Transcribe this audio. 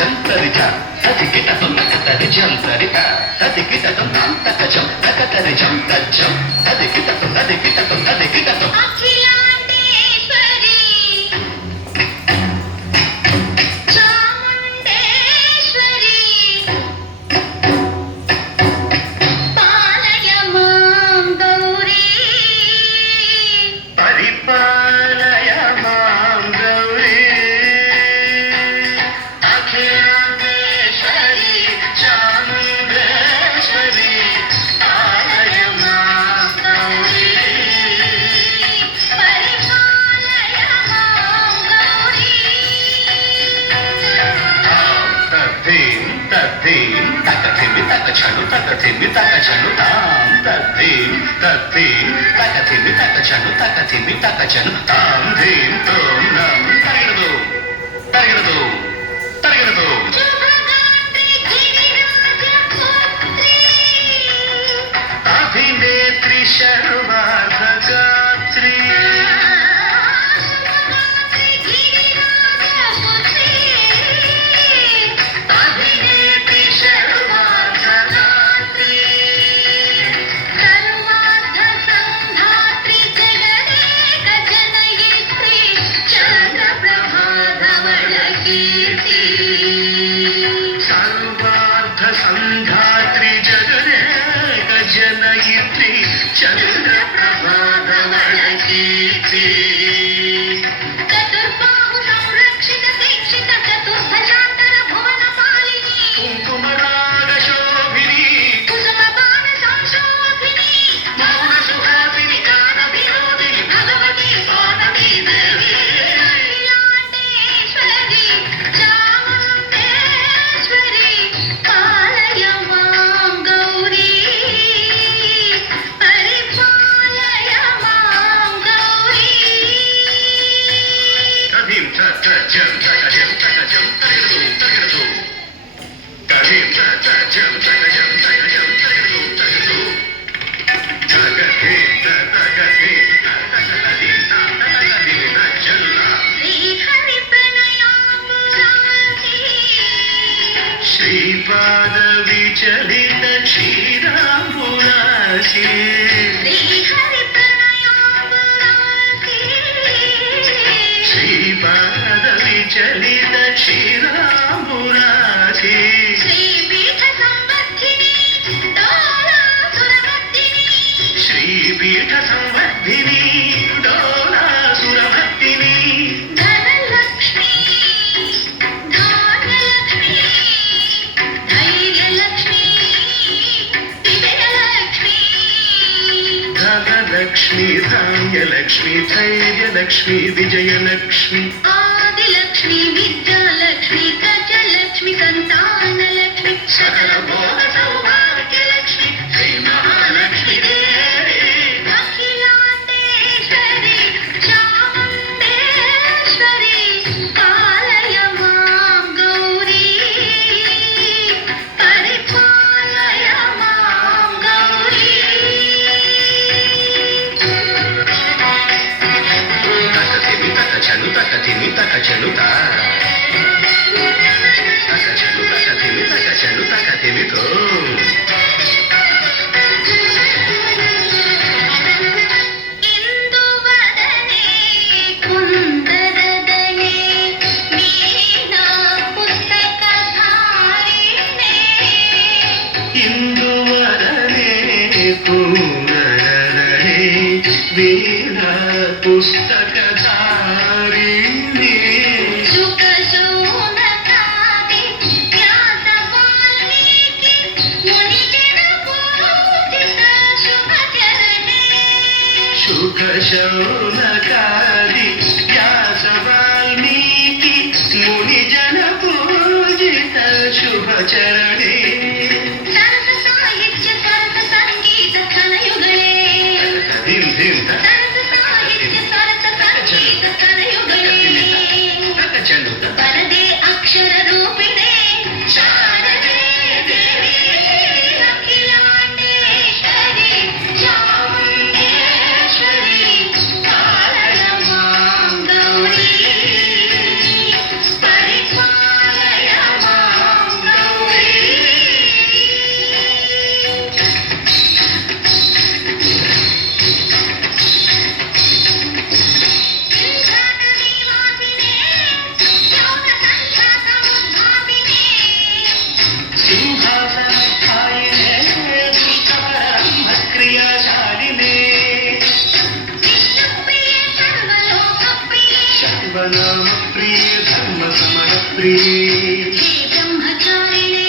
జంతరిజ తదికిటం తకతరి జంతరిక తదికిటం తాంతకజం తకతరి జం తజ్జం తదికిటం చను తక తిమ్మి తక చను తాం తద్దీం తద్దీం తక తిమ్మి తక చను తక తిమ్మి తక చను తాం ధీం తోం నం తరగడదు తరగడదు తరగడదు అభినేత్రి శర్వాధగాత్రి సంధాత్రి జగదేక జనయిత్రి చంద్ర ప్రభాధవళ కీర్తి చతుర్బాహు సంరక్షిత శిక్షిత చతుర్భజాంతర భువన పాలిని కుంకుమ రాగ శోభిని కుసుమ బాణ సంశోభిని మౌన సుహాసిని గాన వినోదిని భగవతి సోనమి దేవి అఖిలాండేశ్వరి చాముండేశ్వరి శ్రీపాద విచలిత క్షీరాంబురాశి శ్రీపాద విచలిత క్షీరాంబురాశి శ్రీపీఠ సంవర్ధిని డోలాసురభక్తిని ధనలక్ష్మి ధాన్యలక్ష్మి ధైర్యలక్ష్మి విజయలక్ష్మి ధనలక్ష్మి ధాన్యలక్ష్మి ధైర్యలక్ష్మి విజయలక్ష్మి ఆదిలక్ష్మి విద్యాలక్ష్మి గజలక్ష్మి సంతానలక్ష్మి సకల భోగ సౌభాగ్యలక్ష్మి శ్రీ మహాలక్ష్మి దేవి అఖిలాండేశ్వరి చాముండేశ్వరి పాలయ మాం గౌరీ పరిపాలయ మాం గౌరీ తక తిమి తక చను తక తిమి తక చను తా తక చను తక తిమి తక చను తక తిమితో ఇందువదనే కుందరదనే వీణా పుస్తకధారిణే ఇందువదనే కుందరదనే వీణా పుస్తకధారిణే సుఖ శోనకాది వ్యాస వాల్మీకి మునిజన పూజిత శుభచరణే సుఖ శౌనకాది వ్యాస వాల్మీకి మునిజన పూజిత శుభచరణే సరస సాహిత్య సరస సంగీత కలయుగలే ధిం ధిం సరస సాహిత్య సరస సంగీత కలయుగలే వరదే అక్షర రూపిణే శారదే దేవి అఖిలాండేశ్వరి చాముండేశ్వరి शिवनाम प्रिय धर्म समर प्रिय हे ब्रह्मचारिणे